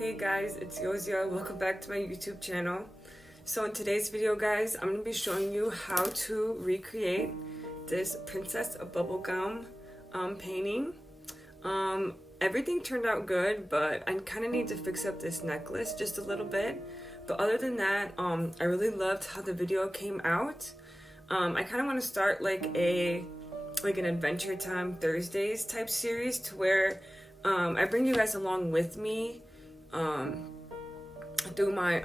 Hey guys, it's Yozia. Welcome back to my YouTube channel. So in today's video, guys, I'm going to be showing you how to recreate this Princess Bubblegum painting. Everything turned out good, but I kind of need to fix up this necklace just a little bit. But other than that, I really loved how the video came out. I kind of want to start like an Adventure Time Thursdays type series to where I bring you guys along with me through my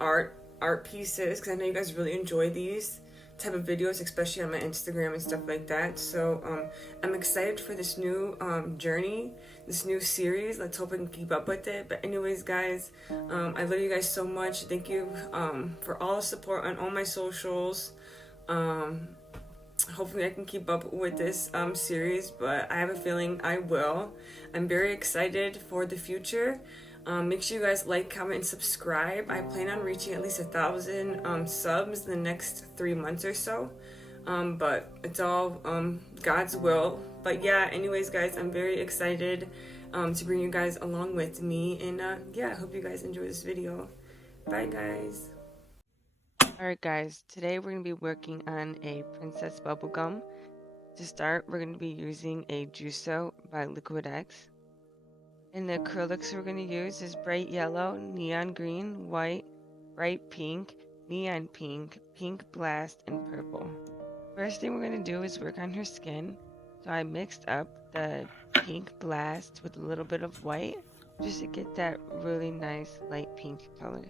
art pieces, because I know you guys really enjoy these type of videos, especially on my Instagram and stuff like that. So I'm excited for this new journey, this new series. Let's hope I can keep up with it. But anyways, guys, I love you guys so much. Thank you for all the support on all my socials. Hopefully I can keep up with this series, but I have a feeling I will. I'm very excited for the future. Make sure you guys like, comment, and subscribe. I plan on reaching at least 1,000 subs in the next 3 months or so. But it's all God's will. But yeah, anyways, guys, I'm very excited to bring you guys along with me. And yeah, I hope you guys enjoy this video. Bye, guys. Alright, guys, today we're going to be working on a Princess Bubblegum. To start, we're going to be using a Juso by Liquid X. And the acrylics we're going to use is bright yellow, neon green, white, bright pink, neon pink, pink blast, and purple. First thing we're going to do is work on her skin. So I mixed up the pink blast with a little bit of white just to get that really nice light pink color.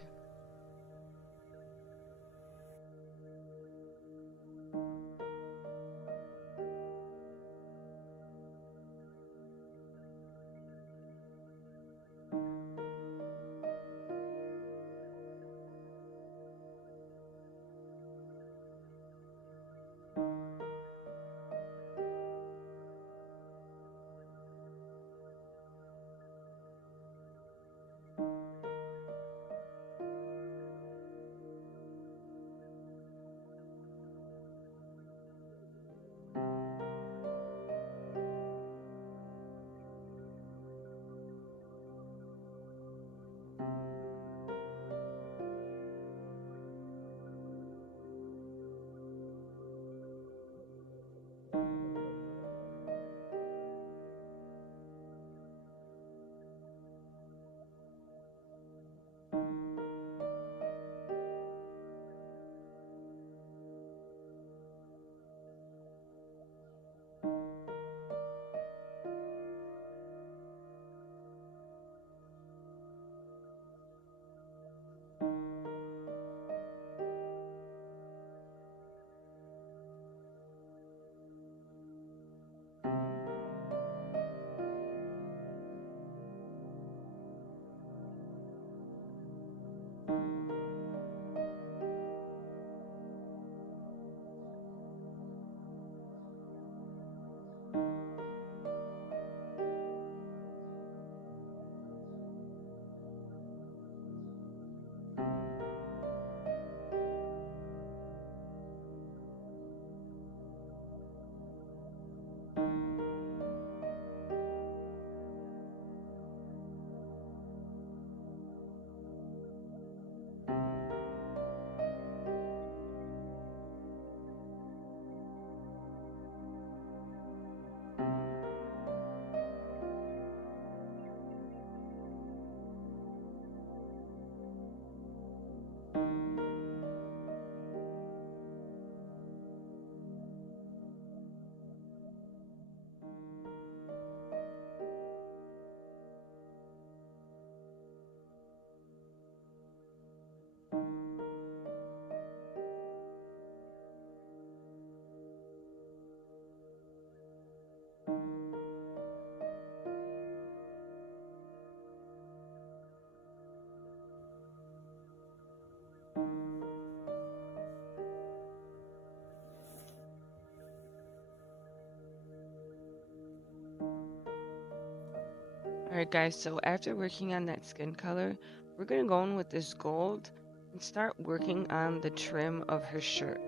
Alright, guys, so after working on that skin color, we're going to go in with this gold and start working on the trim of her shirt.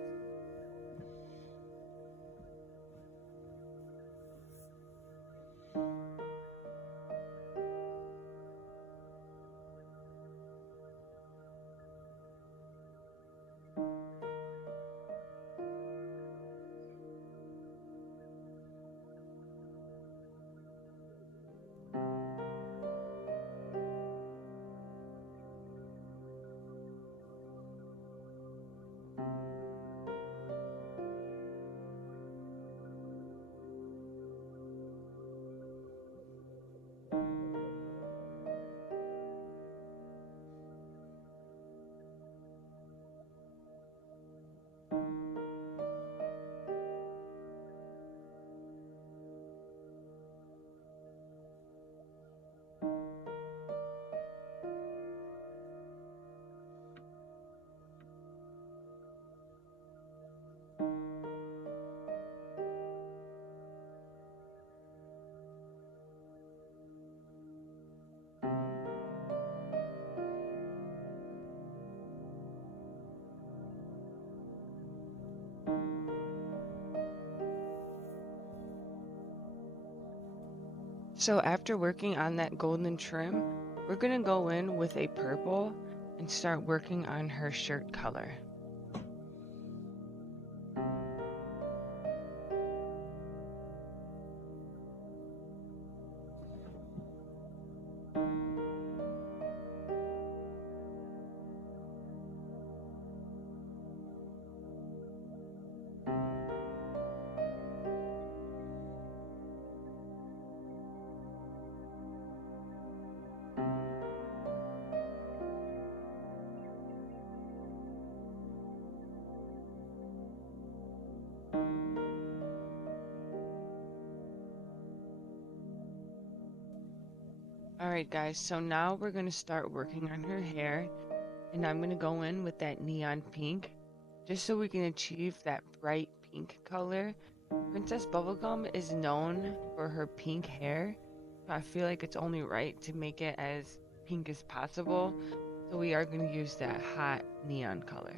So after working on that golden trim, we're gonna go in with a purple and start working on her shirt color. Alright guys, so now we're gonna start working on her hair, and I'm gonna go in with that neon pink, just so we can achieve that bright pink color. Princess Bubblegum is known for her pink hair, so I feel like it's only right to make it as pink as possible. So we are going to use that hot neon color.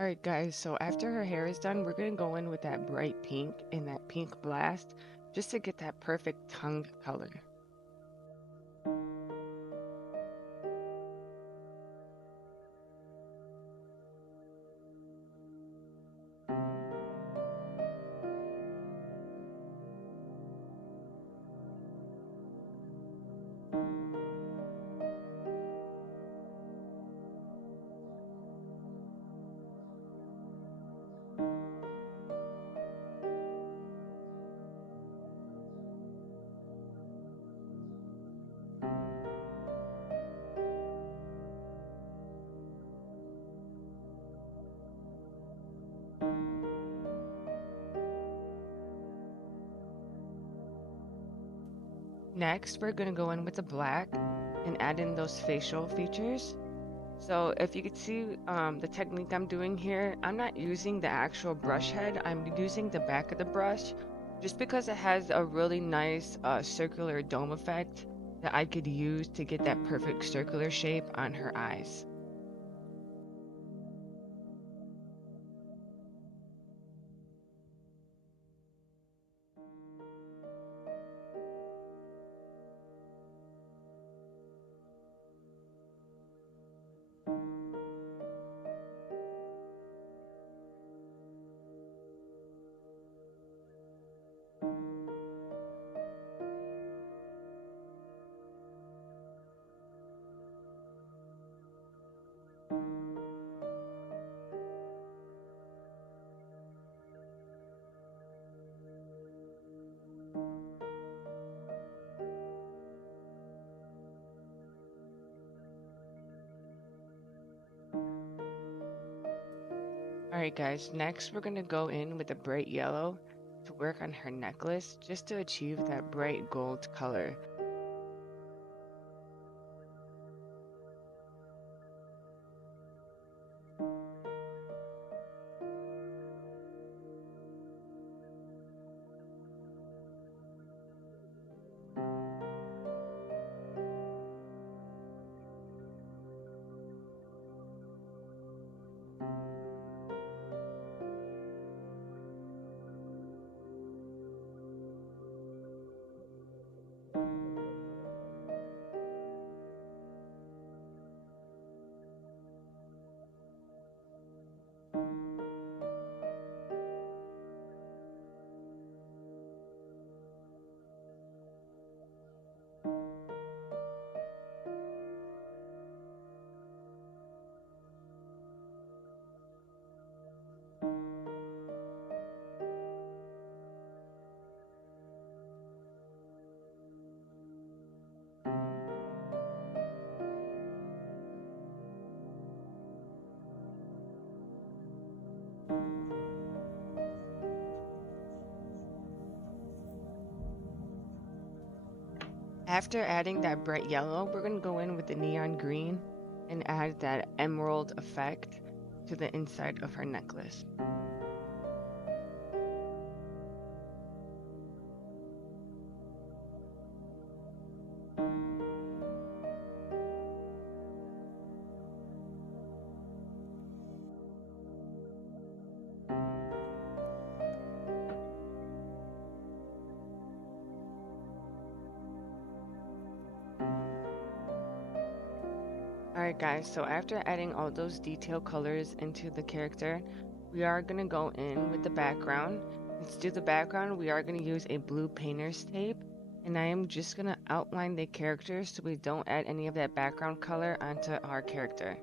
Alright guys, so after her hair is done, we're gonna go in with that bright pink and that pink blast just to get that perfect tongue color. Next, we're gonna go in with the black and add in those facial features. So if you could see the technique I'm doing here, I'm not using the actual brush head, I'm using the back of the brush just because it has a really nice circular dome effect that I could use to get that perfect circular shape on her eyes. Alright guys, next we're gonna go in with a bright yellow to work on her necklace just to achieve that bright gold color. After adding that bright yellow, we're going to go in with the neon green and add that emerald effect to the inside of her necklace. Alright guys, so after adding all those detail colors into the character, we are going to go in with the background. And to do the background, we are going to use a blue painter's tape. And I am just going to outline the character so we don't add any of that background color onto our character.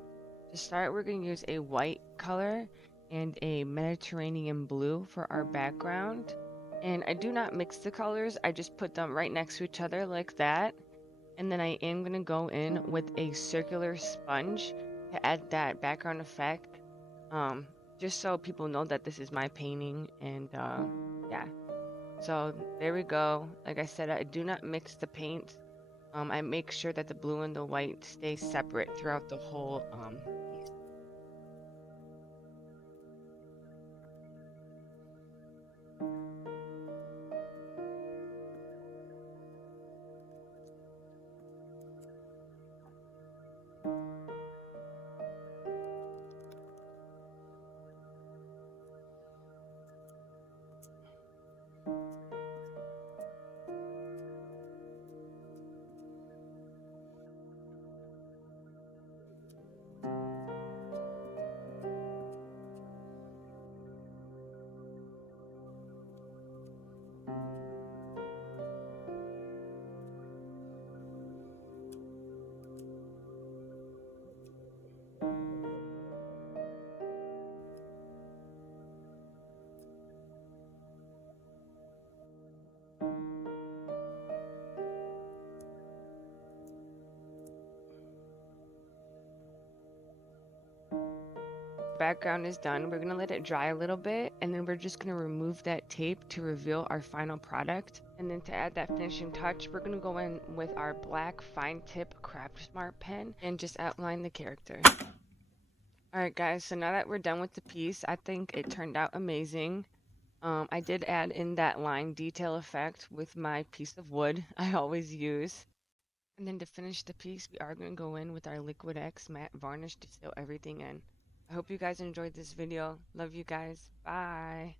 To start, we're going to use a white color and a Mediterranean blue for our background. And I do not mix the colors, I just put them right next to each other like that. And then I am going to go in with a circular sponge to add that background effect. Just so people know that this is my painting. And yeah. So there we go. Like I said, I do not mix the paint. I make sure that the blue and the white stay separate throughout the whole piece. background is done. We're gonna let it dry a little bit, and then we're just gonna remove that tape to reveal our final product. And then to add that finishing touch, we're gonna go in with our black fine tip Craft Smart pen and just outline the character. Alright guys, so now that we're done with the piece, I think it turned out amazing. I did add in that line detail effect with my piece of wood I always use. And then to finish the piece, we are going to go in with our Liquid X matte varnish to seal everything in. I hope you guys enjoyed this video. Love you guys. Bye.